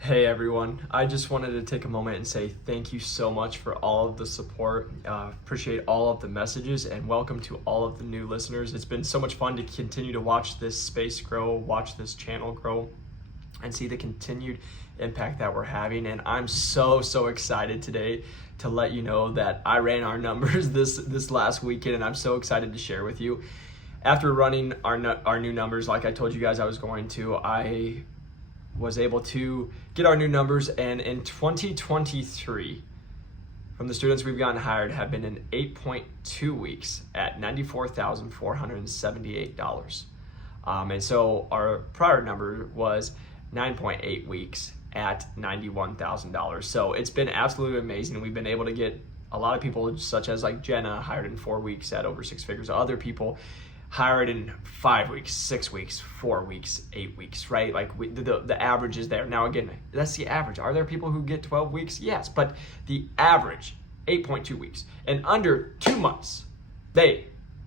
Hey everyone, I just wanted to take a moment and say thank you so much for all of the support. Appreciate all of the messages and welcome to all of the new listeners. It's been so much fun to continue to watch this space grow, watch this channel grow, and see the continued impact that we're having. And I'm so excited today to let you know that I ran our numbers this last weekend, and I'm so excited to share with you. After running our new numbers, like I told you guys I was going to, I was able to get our new numbers, and in 2023, from the students we've gotten hired, have been in 8.2 weeks at $94,478. And so our prior number was 9.8 weeks at $91,000. So it's been absolutely amazing. We've been able to get a lot of people, such as like Jenna, hired in 4 weeks at over 6 figures. Other people hired in 5 weeks, 6 weeks, 4 weeks, 8 weeks, right? Like the average is there. Now again, that's the average. Are there people who get 12 weeks? Yes, but the average, 8.2 weeks. And under 2 months,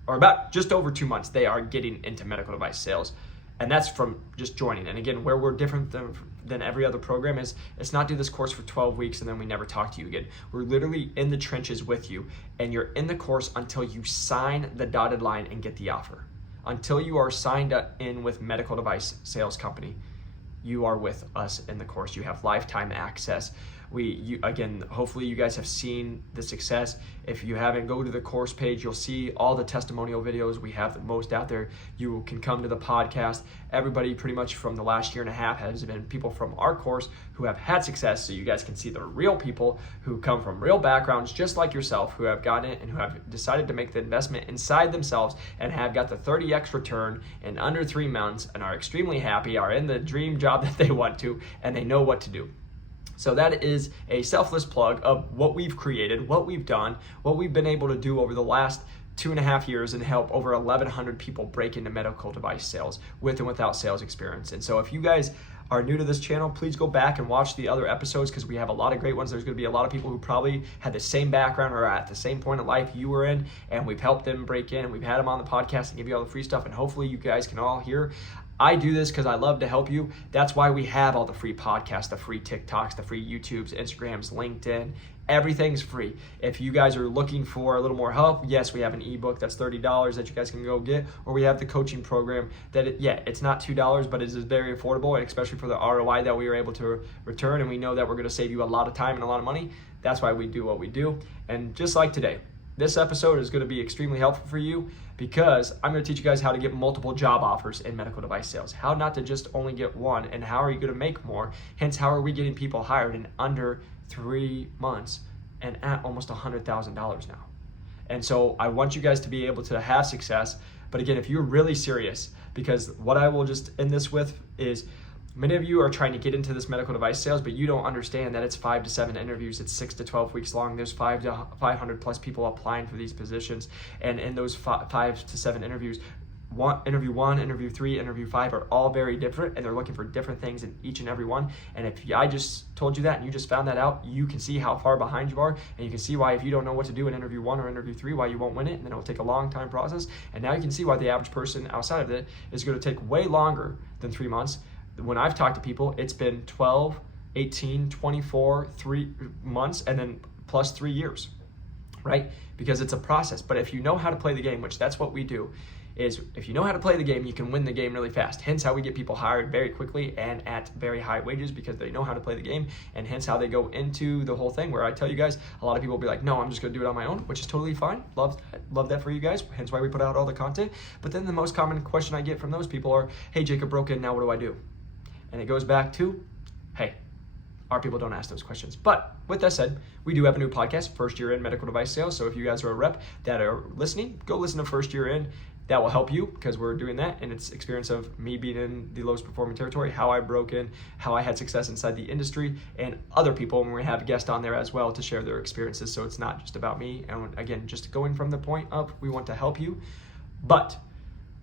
or about just over 2 months, they are getting into medical device sales. And that's from just joining. And again, where we're different than every other program is it's not do this course for 12 weeks and then we never talk to you again. We're literally in the trenches with you, and you're in the course until you sign the dotted line and get the offer. Until you are signed in with medical device sales company, you are with us in the course. You have lifetime access. Again, hopefully you guys have seen the success. If you haven't, go to the course page. You'll see all the testimonial videos. We have the most out there. You can come to the podcast. Everybody pretty much from the last year and a half has been people from our course who have had success, so you guys can see the real people who come from real backgrounds just like yourself, who have gotten it and who have decided to make the investment inside themselves and have got the 30x return in under 3 months and are extremely happy, are in the dream job that they want to, and they know what to do. So that is a selfless plug of what we've created, what we've done, what we've been able to do over the last 2.5 years and help over 1,100 people break into medical device sales with and without sales experience. And so if you guys are new to this channel, please go back and watch the other episodes because we have a lot of great ones. There's going to be a lot of people who probably had the same background or at the same point in life you were in, and we've helped them break in, and we've had them on the podcast and give you all the free stuff, and hopefully you guys can all hear. I do this because I love to help you. That's why we have all the free podcasts, the free TikToks, the free YouTubes, Instagrams, LinkedIn. Everything's free. If you guys are looking for a little more help, yes, we have an ebook that's $30 that you guys can go get, or we have the coaching program that, it's not $2, but it is very affordable, and especially for the ROI that we are able to return, and we know that we're going to save you a lot of time and a lot of money. That's why we do what we do. And just like today, this episode is going to be extremely helpful for you because I'm going to teach you guys how to get multiple job offers in medical device sales, how not to just only get one, and how are you going to make more. Hence, how are we getting people hired in under 3 months and at almost $100,000 now. And so I want you guys to be able to have success. But again, if you're really serious, because what I will just end this with is many of you are trying to get into this medical device sales, but you don't understand that it's 5 to 7 interviews. It's 6 to 12 weeks long. There's 500 plus people applying for these positions. And in those 5 to 7 interviews, interview 1, interview 3, interview 5 are all very different, and they're looking for different things in each and every one. And if I just told you that and you just found that out, you can see how far behind you are, and you can see why if you don't know what to do in interview 1 or interview 3, why you won't win it, and then it'll take a long time process. And now you can see why the average person outside of it is going to take way longer than 3 months. When I've talked to people, it's been 12, 18, 24, 3 months, and then plus 3 years, right? Because it's a process. But if you know how to play the game, which that's what we do, is if you know how to play the game, you can win the game really fast. Hence how we get people hired very quickly and at very high wages, because they know how to play the game, and hence how they go into the whole thing where I tell you guys, a lot of people will be like, no, I'm just going to do it on my own, which is totally fine. Love that for you guys, hence why we put out all the content. But then the most common question I get from those people are, hey, Jacob broke in, now what do I do? And it goes back to, hey, our people don't ask those questions. But with that said, we do have a new podcast, First Year in Medical Device Sales. So if you guys are a rep that are listening, go listen to First Year In. That will help you because we're doing that, and it's experience of me being in the lowest performing territory, how I broke in, how I had success inside the industry, and other people, and we have a guest on there as well to share their experiences. So it's not just about me. And again, just going from the point of we want to help you. But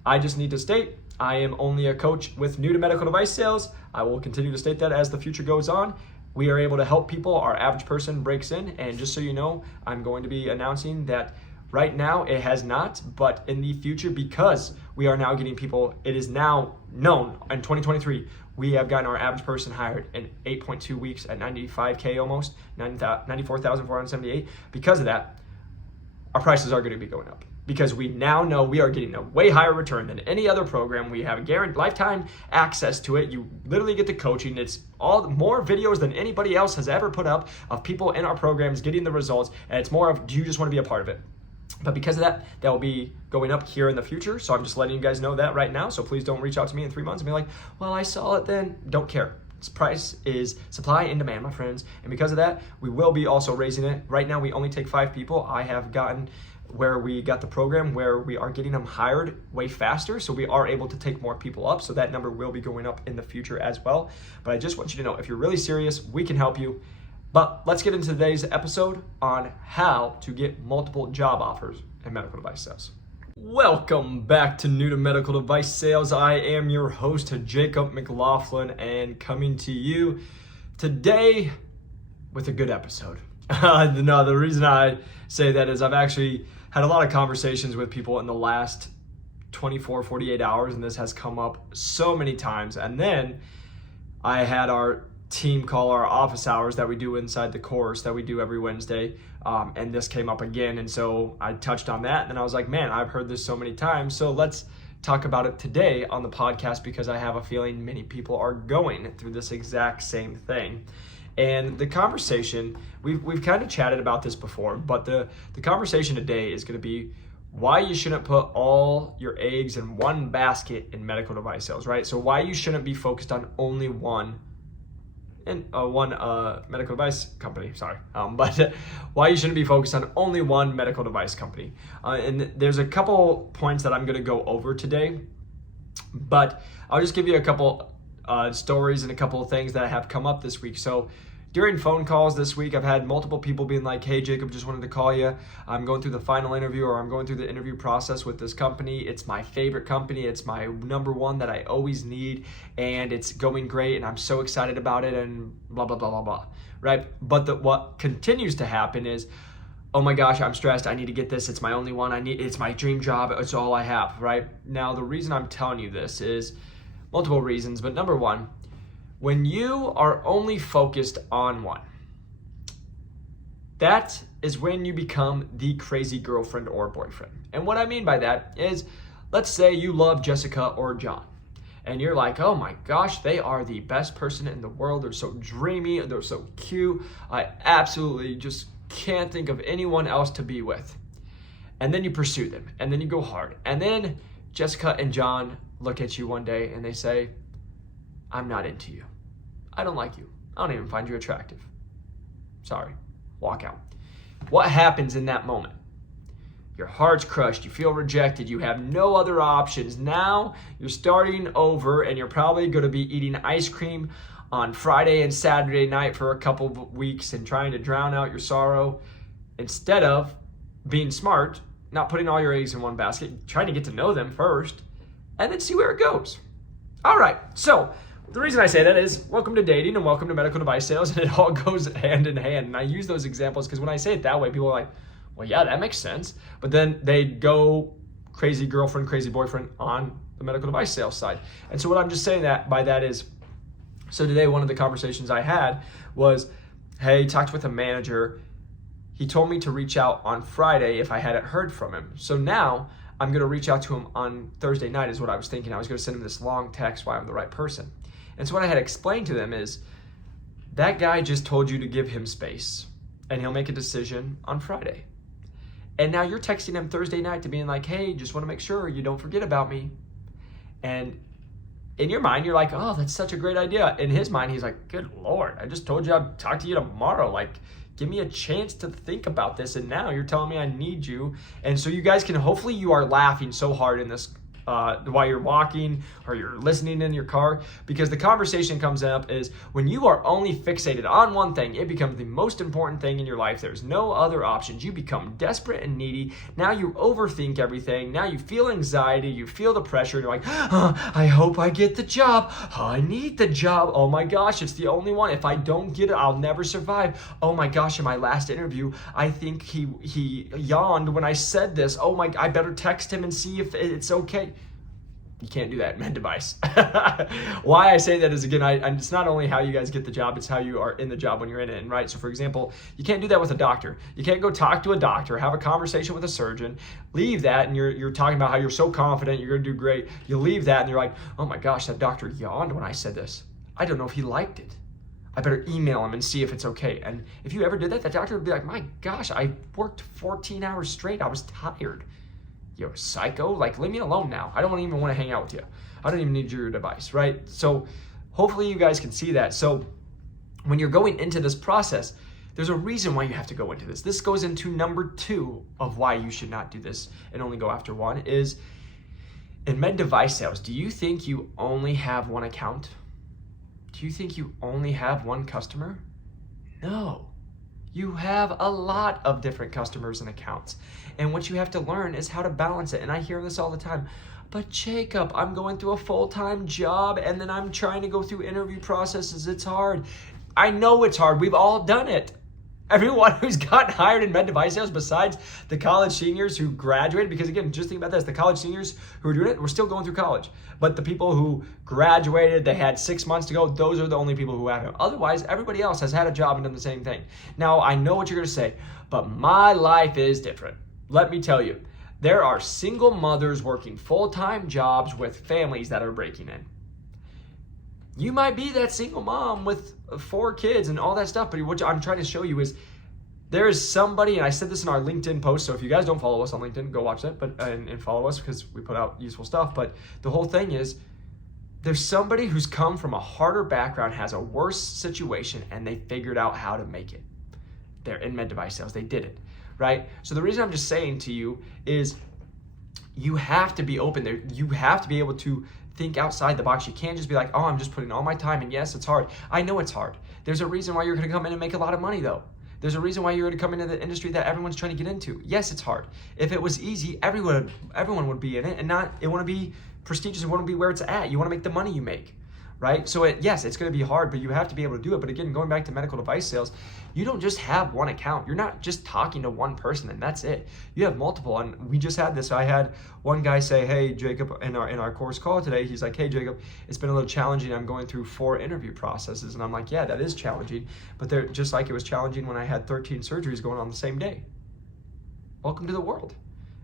I just need to state, I am only a coach with new to medical device sales. I will continue to state that as the future goes on. We are able to help people. Our average person breaks in, and just so you know, I'm going to be announcing that Right now, it has not, but in the future, because we are now getting people, it is now known in 2023, we have gotten our average person hired in 8.2 weeks at 95K almost, 94,478. Because of that, our prices are going to be going up. Because we now know we are getting a way higher return than any other program. We have guaranteed lifetime access to it. You literally get the coaching. It's all more videos than anybody else has ever put up of people in our programs getting the results. And it's more of, do you just want to be a part of it? But because of that, that will be going up here in the future. So I'm just letting you guys know that right now. So please don't reach out to me in 3 months and be like, well, I saw it then. Don't care. Its price is supply and demand, my friends. And because of that, we will be also raising it. Right now, we only take 5 people. I have gotten where we got the program where we are getting them hired way faster, so we are able to take more people up, so that number will be going up in the future as well. But I just want you to know, if you're really serious, we can help you. But let's get into today's episode on how to get multiple job offers in medical device sales. Welcome back to New to Medical Device Sales. I am your host, Jacob McLaughlin, and coming to you today with a good episode. No, the reason I say that is I've actually had a lot of conversations with people in the last 24, 48 hours, and this has come up so many times. And then I had our team call our office hours that we do inside the course that we do every Wednesday, and this came up again. And so I touched on that, and then I was like, man, I've heard this so many times, so let's talk about it today on the podcast, because I have a feeling many people are going through this exact same thing. And the conversation, we've kind of chatted about this before, but the conversation today is going to be why you shouldn't put all your eggs in one basket in medical device sales, right? So why you shouldn't be focused on only one medical device company, but why you shouldn't be focused on only one medical device company. And there's a couple points that I'm going to go over today, but I'll just give you a couple stories and a couple of things that have come up this week. So during phone calls this week, I've had multiple people being like, hey, Jacob, just wanted to call you. I'm going through the final interview, or I'm going through the interview process with this company. It's my favorite company. It's my number one that I always need, and it's going great, and I'm so excited about it, and blah, blah, blah, blah, blah, right? But what continues to happen is, oh my gosh, I'm stressed. I need to get this. It's my only one. It's my dream job. It's all I have, right? Now, the reason I'm telling you this is multiple reasons, but number one, when you are only focused on one, that is when you become the crazy girlfriend or boyfriend. And what I mean by that is, let's say you love Jessica or John, and you're like, oh my gosh, they are the best person in the world. They're so dreamy. They're so cute. I absolutely just can't think of anyone else to be with. And then you pursue them, and then you go hard. And then Jessica and John look at you one day and they say, I'm not into you. I don't like you. I don't even find you attractive. Sorry. Walk out. What happens in that moment? Your heart's crushed. You feel rejected. You have no other options. Now you're starting over, and you're probably going to be eating ice cream on Friday and Saturday night for a couple of weeks and trying to drown out your sorrow, instead of being smart, not putting all your eggs in one basket, trying to get to know them first, and then see where it goes. All right, so the reason I say that is welcome to dating and welcome to medical device sales, and it all goes hand in hand. And I use those examples because when I say it that way, people are like, well, yeah, that makes sense. But then they go crazy girlfriend, crazy boyfriend on the medical device sales side. And so what I'm just saying that by that is, so today one of the conversations I had was, hey, talked with a manager. He told me to reach out on Friday if I hadn't heard from him. So now I'm going to reach out to him on Thursday night is what I was thinking. I was going to send him this long text why I'm the right person. And so what I had explained to them is, that guy just told you to give him space, and he'll make a decision on Friday. And now you're texting him Thursday night to being like, hey, just want to make sure you don't forget about me. And in your mind, you're like, oh, that's such a great idea. In his mind, he's like, good Lord, I just told you I'd talk to you tomorrow. Like, give me a chance to think about this. And now you're telling me I need you. And so you guys can, hopefully you are laughing so hard in this while you're walking or you're listening in your car, because the conversation comes up is when you are only fixated on one thing, it becomes the most important thing in your life. There's no other options. You become desperate and needy. Now you overthink everything. Now you feel anxiety. You feel the pressure. You're like, I hope I get the job. I need the job. Oh my gosh, it's the only one. If I don't get it, I'll never survive. Oh my gosh, in my last interview, I think he yawned when I said this. Oh my, I better text him and see if it's okay. You can't do that in MedDevice. Why I say that is, again, it's not only how you guys get the job, it's how you are in the job when you're in it. And right, so for example, you can't do that with a doctor. You can't go talk to a doctor, have a conversation with a surgeon, leave that, and you're talking about how you're so confident, you're gonna do great. You leave that and you're like, oh my gosh, that doctor yawned when I said this. I don't know if he liked it. I better email him and see if it's okay. And if you ever did that, that doctor would be like, my gosh, I worked 14 hours straight. I was tired. You're a psycho. Like, leave me alone now. I don't even want to hang out with you. I don't even need your device, right? So hopefully you guys can see that. So when you're going into this process, there's a reason why you have to go into this. This goes into number 2 of why you should not do this and only go after one is in med device sales. Do you think you only have one account? Do you think you only have one customer? No. You have a lot of different customers and accounts. And what you have to learn is how to balance it. And I hear this all the time. But Jacob, I'm going through a full-time job and then I'm trying to go through interview processes. It's hard. I know it's hard. We've all done it. Everyone who's gotten hired in med device sales besides the college seniors who graduated, because again, just think about this, the college seniors who are doing it, we're still going through college. But the people who graduated, they had 6 months to go, those are the only people who have it. Otherwise, everybody else has had a job and done the same thing. Now, I know what you're gonna say, but my life is different. Let me tell you, there are single mothers working full-time jobs with families that are breaking in. You might be that single mom with 4 kids and all that stuff, but what I'm trying to show you is there is somebody, and I said this in our LinkedIn post, so if you guys don't follow us on LinkedIn, go watch that and follow us because we put out useful stuff. But the whole thing is there's somebody who's come from a harder background, has a worse situation, and they figured out how to make it. They're in med device sales. They did it, right? So the reason I'm just saying to you is you have to be open there. You have to be able to think outside the box. You can't just be like, oh, I'm just putting all my time in. Yes, it's hard. I know it's hard. There's a reason why you're going to come in and make a lot of money, though. There's a reason why you're going to come into the industry that everyone's trying to get into. Yes, it's hard. If it was easy, everyone would be in it, and it wouldn't be prestigious. It wouldn't be where it's at. You want to make the money you make, right? So yes, it's going to be hard, but you have to be able to do it. But again, going back to medical device sales, you don't just have one account. You're not just talking to one person and that's it. You have multiple. And we just had this. I had one guy say, hey, Jacob, in our course call today, he's like, hey, Jacob, it's been a little challenging. I'm going through 4 interview processes. And I'm like, yeah, that is challenging. But they're just like it was challenging when I had 13 surgeries going on the same day. Welcome to the world.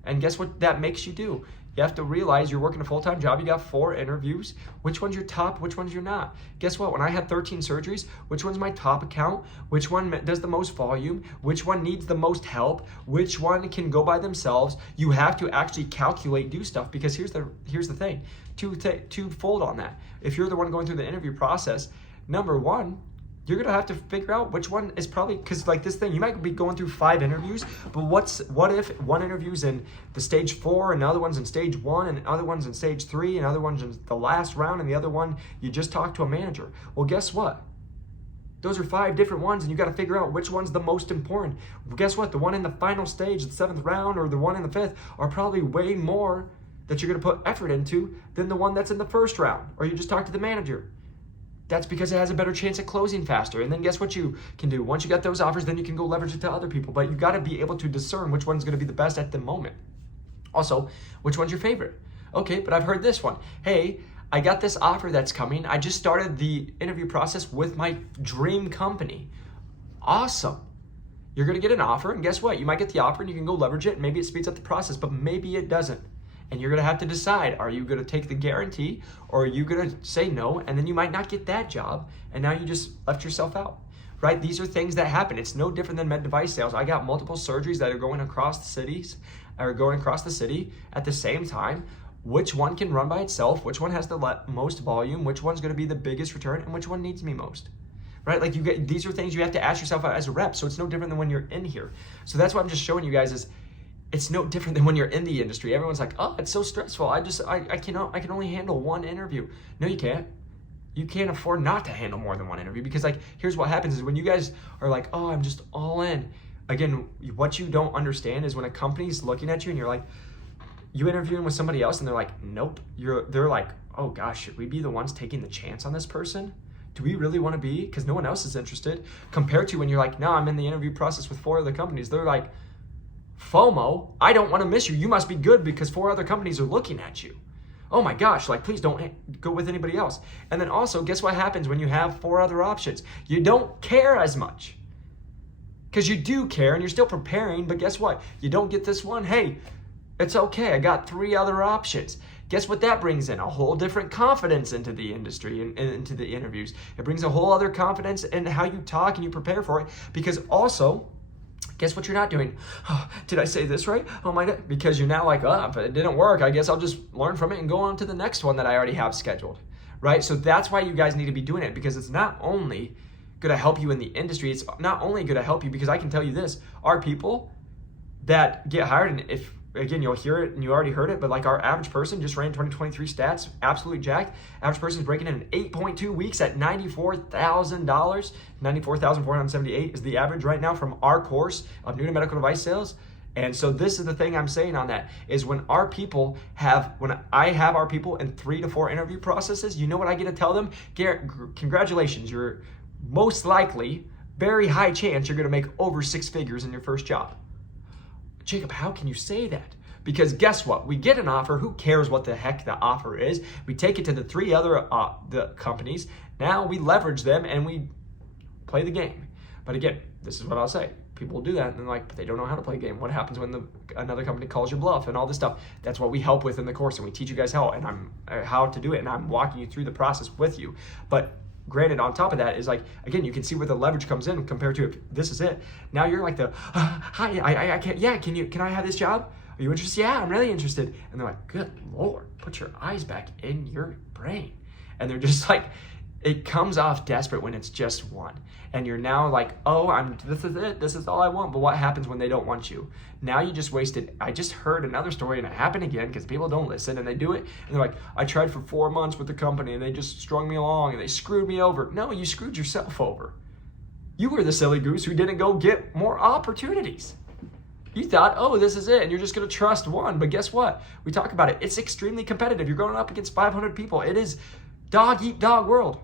And guess what that makes you do? You have to realize you're working a full-time job. You got 4 interviews. Which one's your top? Which one's your not? Guess what? When I had 13 surgeries, which one's my top account? Which one does the most volume? Which one needs the most help? Which one can go by themselves? You have to actually calculate, do stuff, because here's the thing. Twofold on that. If you're the one going through the interview process, number one, you're gonna have to figure out which one is probably, because like this thing, you might be going through 5 interviews, but what if one interview's in the stage 4, and the other one's in stage 1, and the other one's in stage 3, and the other one's in the last round, and the other one you just talked to a manager? Well, guess what? Those are 5 different ones, and you got to figure out which one's the most important. Well, guess what? The one in the final stage, the 7th round, or the one in the 5th, are probably way more that you're gonna put effort into than the one that's in the 1st round, or you just talked to the manager. That's because it has a better chance at closing faster. And then guess what you can do? Once you got those offers, then you can go leverage it to other people. But you got to be able to discern which one's going to be the best at the moment. Also, which one's your favorite? Okay, but I've heard this one. Hey, I got this offer that's coming. I just started the interview process with my dream company. Awesome. You're going to get an offer, and guess what? You might get the offer and you can go leverage it. Maybe it speeds up the process, but maybe it doesn't. And you're going to have to decide, are you going to take the guarantee or are you going to say no? And then you might not get that job, and now you just left yourself out, right? These are things that happen. It's no different than med device sales. I got multiple surgeries that are going across the city at the same time. Which one can run by itself? Which one has the most volume? Which one's going to be the biggest return? And which one needs me most? Right? Like these are things you have to ask yourself as a rep. So it's no different than when you're in here. So that's what I'm just showing you guys is, it's no different than when you're in the industry. Everyone's like, oh, it's so stressful. I can only handle one interview. No, you can't. You can't afford not to handle more than one interview, because like, here's what happens is when you guys are like, oh, I'm just all in. Again, what you don't understand is when a company's looking at you and you're like, you interviewing with somebody else and they're like, nope. They're like, oh gosh, should we be the ones taking the chance on this person? Do we really want to be? Because no one else is interested. Compared to when you're like, no, I'm in the interview process with 4 other companies. They're like, FOMO, I don't want to miss you. You must be good because 4 other companies are looking at you. Oh my gosh, like please don't go with anybody else. And then also, guess what happens when you have 4 other options? You don't care as much. Because you do care and you're still preparing, but guess what? You don't get this one. Hey, it's okay. I got 3 other options. Guess what that brings in? A whole different confidence into the industry and into the interviews. It brings a whole other confidence in how you talk and you prepare for it. Because also, guess what you're not doing? Oh, did I say this right? Oh my God. Because you're now like, oh, if it didn't work, I guess I'll just learn from it and go on to the next one that I already have scheduled, right? So that's why you guys need to be doing it, because it's not only going to help you in the industry, it's not only going to help you, because I can tell you this, our people that get hired, and if, again, you'll hear it and you already heard it, but like our average person just ran 2023 stats, absolutely jacked. Average person is breaking in 8.2 weeks at $94,000. $94,478 is the average right now from our course of new to medical device sales. And so this is the thing I'm saying on that is when I have our people in 3 to 4 interview processes, you know what I get to tell them? Congratulations, you're most likely, very high chance you're going to make over 6 figures in your first job. Jacob, how can you say that? Because guess what? We get an offer. Who cares what the heck the offer is? We take it to the 3 other the companies. Now we leverage them and we play the game. But again, this is what I'll say. People do that and they're like, but they don't know how to play a game. What happens when another company calls your bluff and all this stuff? That's what we help with in the course, and we teach you guys how to do it, and I'm walking you through the process with you. But granted, on top of that is like, again, you can see where the leverage comes in compared to if this is it. Now you're like hi, I can't, yeah, can I have this job? Are you interested? Yeah, I'm really interested. And they're like, good Lord, put your eyes back in your brain. And they're just like, it comes off desperate when it's just one. And you're now like, oh, this is it. This is all I want. But what happens when they don't want you? Now you just wasted. I just heard another story, and it happened again because people don't listen and they do it. And they're like, I tried for 4 months with the company and they just strung me along and they screwed me over. No, you screwed yourself over. You were the silly goose who didn't go get more opportunities. You thought, oh, this is it, and you're just going to trust one. But guess what? We talk about it. It's extremely competitive. You're going up against 500 people. It is dog-eat-dog world.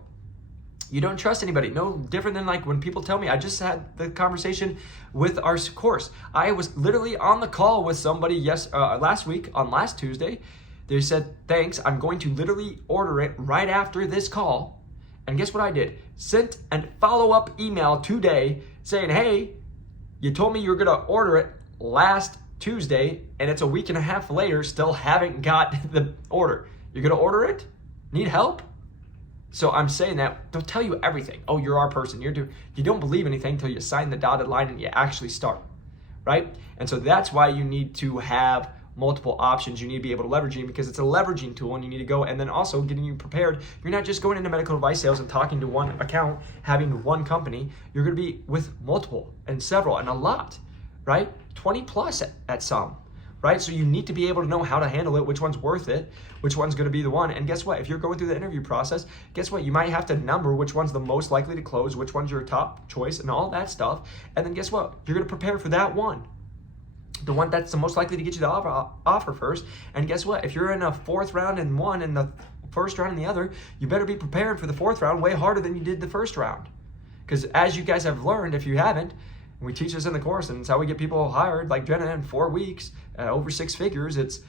You don't trust anybody. No different than like when people tell me, I just had the conversation with our course. I was literally on the call with somebody last week on last Tuesday. They said, thanks, I'm going to literally order it right after this call. And guess what I did? Sent a follow-up email today saying, hey, you told me you were going to order it last Tuesday, and it's a week and a half later, still haven't got the order. You're going to order it? Need help? So I'm saying that they'll tell you everything. Oh, you're our person. You don't believe anything until you sign the dotted line and you actually start, right? And so that's why you need to have multiple options. You need to be able to leverage it because it's a leveraging tool, and you need to go. And then also getting you prepared. You're not just going into medical device sales and talking to one account, having one company. You're going to be with multiple and several and a lot, right? 20 plus at some. Right? So you need to be able to know how to handle it, which one's worth it, which one's going to be the one. And guess what? If you're going through the interview process, guess what? You might have to number which one's the most likely to close, which one's your top choice, and all that stuff. And then guess what? You're going to prepare for that one. The one that's the most likely to get you the offer first. And guess what? If you're in a 4th round in one and the 1st round in the other, you better be prepared for the 4th round way harder than you did the 1st round. Because as you guys have learned, if you haven't, we teach this in the course, and it's how we get people hired, like Jenna, in 4 weeks, over 6 figures. It's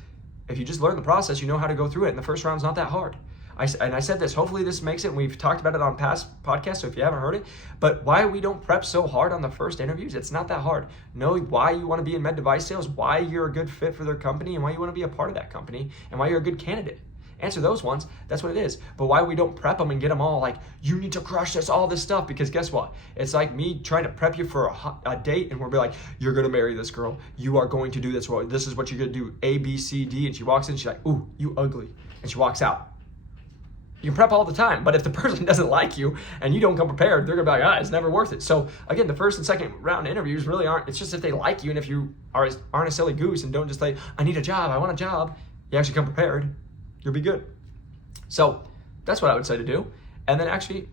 if you just learn the process, you know how to go through it. And the 1st round's not that hard. I said this, hopefully this makes it, and we've talked about it on past podcasts, so if you haven't heard it, but why we don't prep so hard on the first interviews, it's not that hard. Know why you want to be in med device sales, why you're a good fit for their company, and why you want to be a part of that company, and why you're a good candidate. Answer those ones, that's what it is. But why we don't prep them and get them all like, you need to crush this, all this stuff, because guess what? It's like me trying to prep you for a date, and we'll be like, you're going to marry this girl. You are going to do this. Well, this is what you're going to do, A, B, C, D. And she walks in, she's like, ooh, you ugly. And she walks out. You can prep all the time, but if the person doesn't like you and you don't come prepared, they're gonna be like, it's never worth it. So again, the first and second round interviews really aren't, it's just if they like you and if you aren't a silly goose and don't just say, I need a job, I want a job, you actually come prepared, you'll be good. So that's what I would say to do. And then actually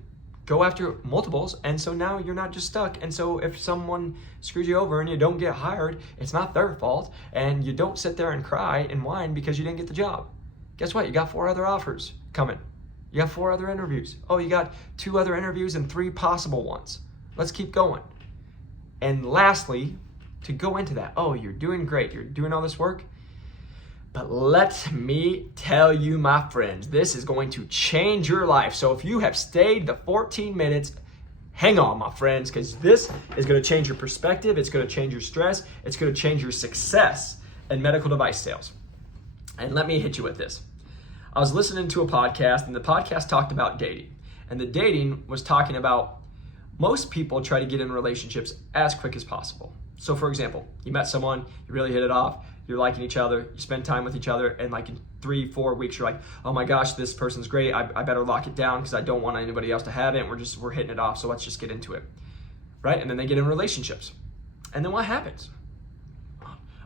go after multiples. And so now you're not just stuck. And so if someone screws you over and you don't get hired, it's not their fault. And you don't sit there and cry and whine because you didn't get the job. Guess what? You got 4 other offers coming. You got 4 other interviews. Oh, you got 2 other interviews and 3 possible ones. Let's keep going. And lastly, to go into that, oh, you're doing great. You're doing all this work. But let me tell you, my friends, this is going to change your life. So if you have stayed the 14 minutes, hang on, my friends, because this is going to change your perspective. It's going to change your stress. It's going to change your success in medical device sales. And let me hit you with this. I was listening to a podcast, and the podcast talked about dating. And the dating was talking about most people try to get in relationships as quick as possible. So for example, you met someone, you really hit it off, you're liking each other, you spend time with each other, and like in 3-4 weeks, you're like, oh my gosh, this person's great, I better lock it down because I don't want anybody else to have it, and we're hitting it off, so let's just get into it, right? And then they get in relationships. And then what happens?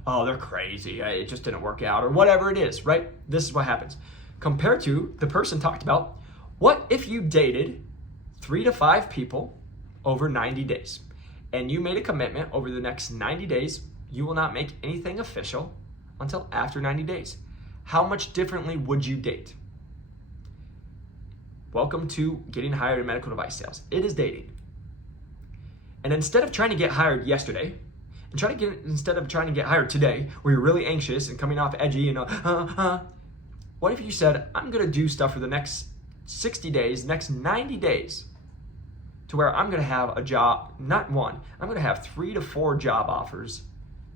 Oh, they're crazy, it just didn't work out, or whatever it is, right? This is what happens. Compared to the person talked about, what if you dated 3 to 5 people over 90 days? And you made a commitment over the next 90 days, you will not make anything official until after 90 days. How much differently would you date? Welcome to getting hired in medical device sales. It is dating. And instead of trying to get hired yesterday, instead of trying to get hired today, where you're really anxious and coming off edgy and what if you said, I'm gonna do stuff for the next 60 days, next 90 days, to where I'm gonna have a job, not one, I'm gonna have 3 to 4 job offers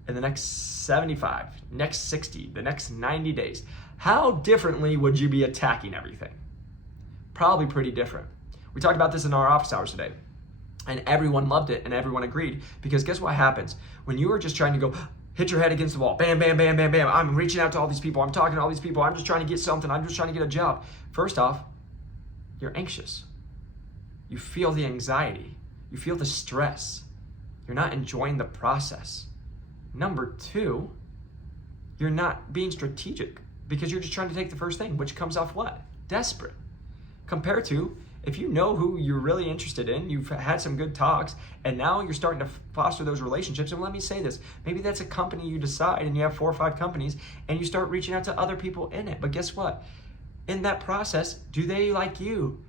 in the next 75, next 60, the next 90 days. How differently would you be attacking everything? Probably pretty different. We talked about this in our office hours today, and everyone loved it and everyone agreed, because guess what happens? When you are just trying to go, hit your head against the wall, bam, bam, bam, bam, bam, I'm reaching out to all these people, I'm talking to all these people, I'm just trying to get something, I'm just trying to get a job. First off, you're anxious. You feel the anxiety. You feel the stress. You're not enjoying the process. Number 2, you're not being strategic because you're just trying to take the first thing, which comes off what? Desperate. Compared to if you know who you're really interested in, you've had some good talks, and now you're starting to foster those relationships. And let me say this, maybe that's a company you decide and you have 4 or 5 companies and you start reaching out to other people in it. But guess what? In that process, do they like you?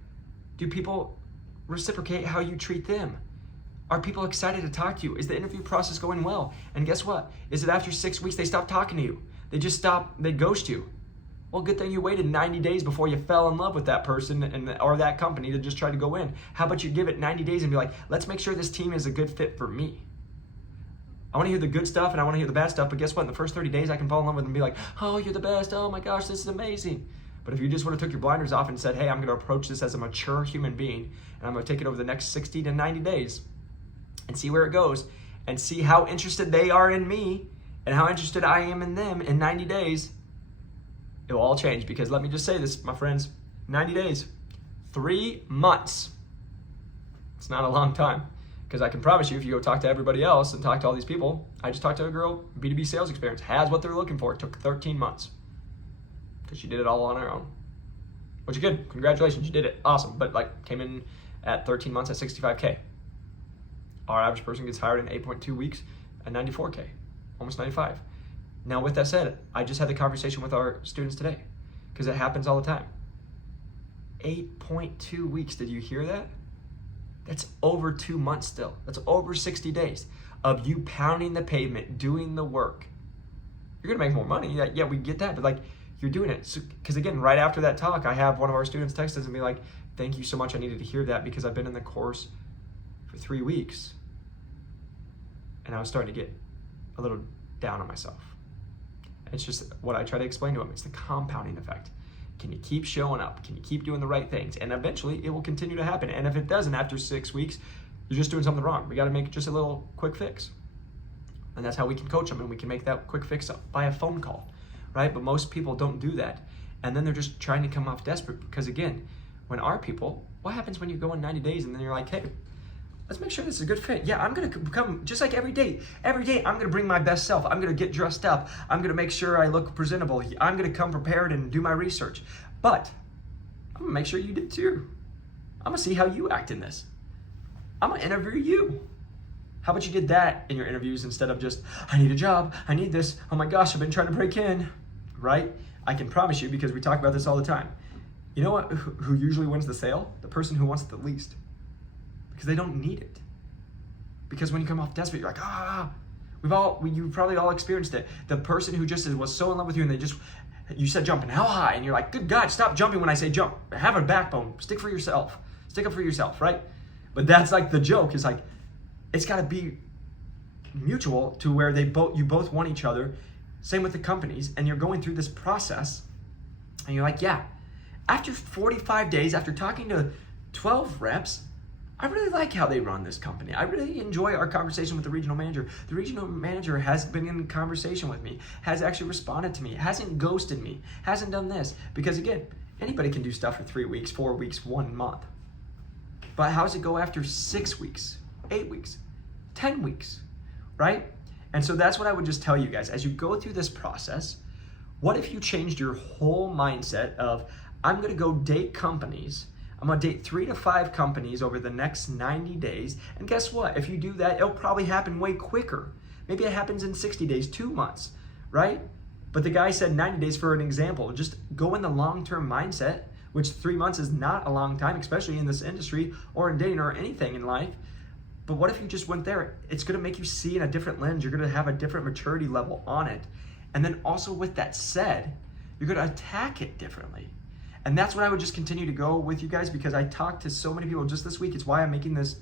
Do people reciprocate how you treat them? Are people excited to talk to you? Is the interview process going well? And guess what? Is it after 6 weeks they stop talking to you? They just they ghost you. Well, good thing you waited 90 days before you fell in love with that person or that company to just try to go in. How about you give it 90 days and be like, let's make sure this team is a good fit for me. I want to hear the good stuff and I want to hear the bad stuff, but guess what? In the first 30 days, I can fall in love with them and be like, oh, you're the best. Oh my gosh, this is amazing. But if you just would have took your blinders off and said, hey, I'm going to approach this as a mature human being, and I'm going to take it over the next 60 to 90 days and see where it goes and see how interested they are in me and how interested I am in them in 90 days, it will all change. Because let me just say this, my friends, 90 days, 3 months. It's not a long time. Because I can promise you, if you go talk to everybody else and talk to all these people, I just talked to a girl, B2B sales experience, has what they're looking for. It took 13 months. Because she did it all on her own. Which is good. Congratulations, you did it. Awesome. But came in at 13 months at 65K. Our average person gets hired in 8.2 weeks at 94K, almost 95. Now, with that said, I just had the conversation with our students today, because it happens all the time. 8.2 weeks, did you hear that? That's over 2 months still. That's over 60 days of you pounding the pavement, doing the work. You're gonna make more money, yeah, we get that, but you're doing it. Because again, right after that talk, I have one of our students text us and be like, thank you so much, I needed to hear that because I've been in the course for 3 weeks. And I was starting to get a little down on myself. It's just what I try to explain to them. It's the compounding effect. Can you keep showing up? Can you keep doing the right things? And eventually it will continue to happen. And if it doesn't after 6 weeks, you're just doing something wrong. We got to make just a little quick fix. And that's how we can coach them, and we can make that quick fix up by a phone call, right? But most people don't do that. And then they're just trying to come off desperate because, again, When our people, what happens when you go in 90 days and then you're like, hey, let's make sure this is a good fit. Yeah, I'm gonna come just like every day. Every day, I'm gonna bring my best self. I'm gonna get dressed up. I'm gonna make sure I look presentable. I'm gonna come prepared and do my research. But I'm gonna make sure you did too. I'm gonna see how you act in this. I'm gonna interview you. How about you did that in your interviews instead of just, I need a job, I need this, oh my gosh, I've been trying to break in, right? I can promise you, because we talk about this all the time. You know what? Who usually wins the sale? The person who wants it the least. Because they don't need it. Because when you come off desperate, you're like, you've probably all experienced it. The person who just was so in love with you and you said jump, and how high? And you're like, good God, stop jumping when I say jump. Have a backbone. Stick for yourself. Stick up for yourself, right? But that's like the joke, is like, it's got to be mutual to where you both want each other. Same with the companies, and you're going through this process, and you're like, yeah, after 45 days, after talking to 12 reps, I really like how they run this company. I really enjoy our conversation with the regional manager. The regional manager has been in conversation with me, has actually responded to me, hasn't ghosted me, hasn't done this. Because again, anybody can do stuff for 3 weeks, 4 weeks, 1 month. But how does it go after 6 weeks, 8 weeks, 10 weeks, right? And so that's what I would just tell you guys. As you go through this process, what if you changed your whole mindset of, I'm gonna go date companies. I'm gonna date 3 to 5 companies over the next 90 days. And guess what? If you do that, it'll probably happen way quicker. Maybe it happens in 60 days, 2 months, right? But the guy said 90 days for an example. Just go in the long-term mindset, which 3 months is not a long time, especially in this industry or in dating or anything in life. But what if you just went there? It's gonna make you see in a different lens. You're gonna have a different maturity level on it. And then also with that said, you're gonna attack it differently. And that's what I would just continue to go with you guys, because I talked to so many people just this week. It's why I'm making this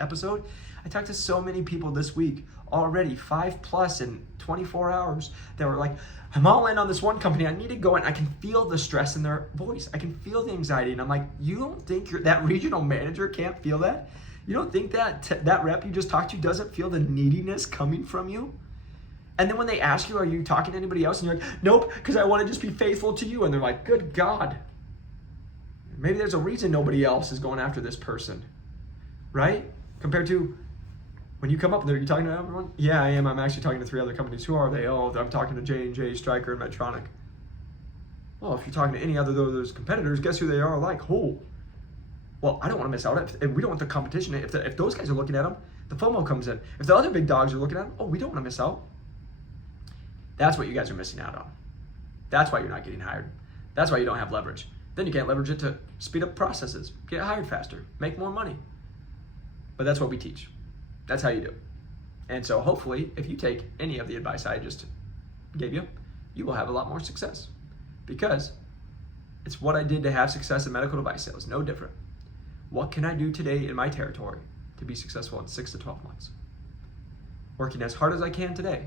episode. I talked to so many people this week already, 5+ in 24 hours, that were like, I'm all in on this one company. I need to go in. I can feel the stress in their voice. I can feel the anxiety. And I'm like, you don't think that regional manager can't feel that? You don't think that rep you just talked to doesn't feel the neediness coming from you? And then when they ask you, are you talking to anybody else? And you're like, nope, because I want to just be faithful to you. And they're like, good God. Maybe there's a reason nobody else is going after this person, right? Compared to when you come up there, you talking to everyone? Yeah, I am. I'm actually talking to 3 other companies. Who are they? Oh, I'm talking to J&J, Stryker, and Medtronic. Well, if you're talking to any other of those competitors, guess who they are like? Oh, well, I don't want to miss out. If we don't want the competition. If those guys are looking at them, the FOMO comes in. If the other big dogs are looking at them, oh, we don't want to miss out. That's what you guys are missing out on. That's why you're not getting hired. That's why you don't have leverage. Then you can't leverage it to speed up processes, get hired faster, make more money. But that's what we teach. That's how you do. And so hopefully, if you take any of the advice I just gave you, you will have a lot more success, because it's what I did to have success in medical device sales, no different. What can I do today in my territory to be successful in 6 to 12 months? Working as hard as I can today,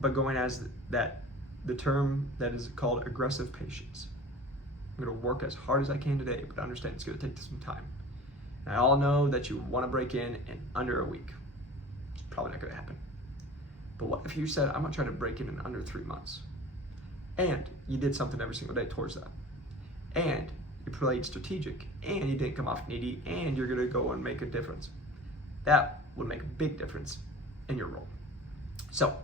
but going as the term that is called aggressive patience. I'm gonna work as hard as I can today, but understand it's gonna take some time. And I all know that you wanna break in under a week. It's probably not gonna happen. But what if you said, I'm gonna try to break in under 3 months? And you did something every single day towards that. And you played strategic, and you didn't come off needy, and you're gonna go and make a difference. That would make a big difference in your role. So,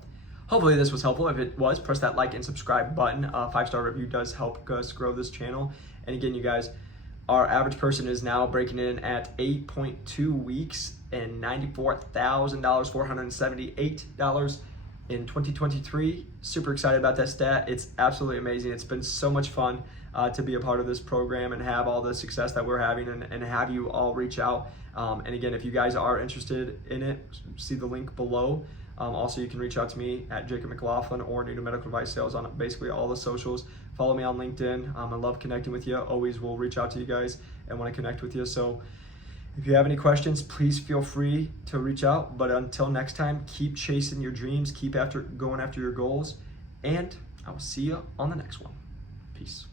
hopefully this was helpful. If it was, press that like and subscribe button. A 5-star review does help us grow this channel. And again, you guys, our average person is now breaking in at 8.2 weeks and $94,000, $478 in 2023. Super excited about that stat. It's absolutely amazing. It's been so much fun to be a part of this program and have all the success that we're having, and have you all reach out. And again, if you guys are interested in it, see the link below. Also, you can reach out to me at Jacob McLaughlin or New to Medical Device Sales on basically all the socials. Follow me on LinkedIn. I love connecting with you. Always will reach out to you guys and want to connect with you. So if you have any questions, please feel free to reach out. But until next time, keep chasing your dreams, keep going after your goals, and I will see you on the next one. Peace.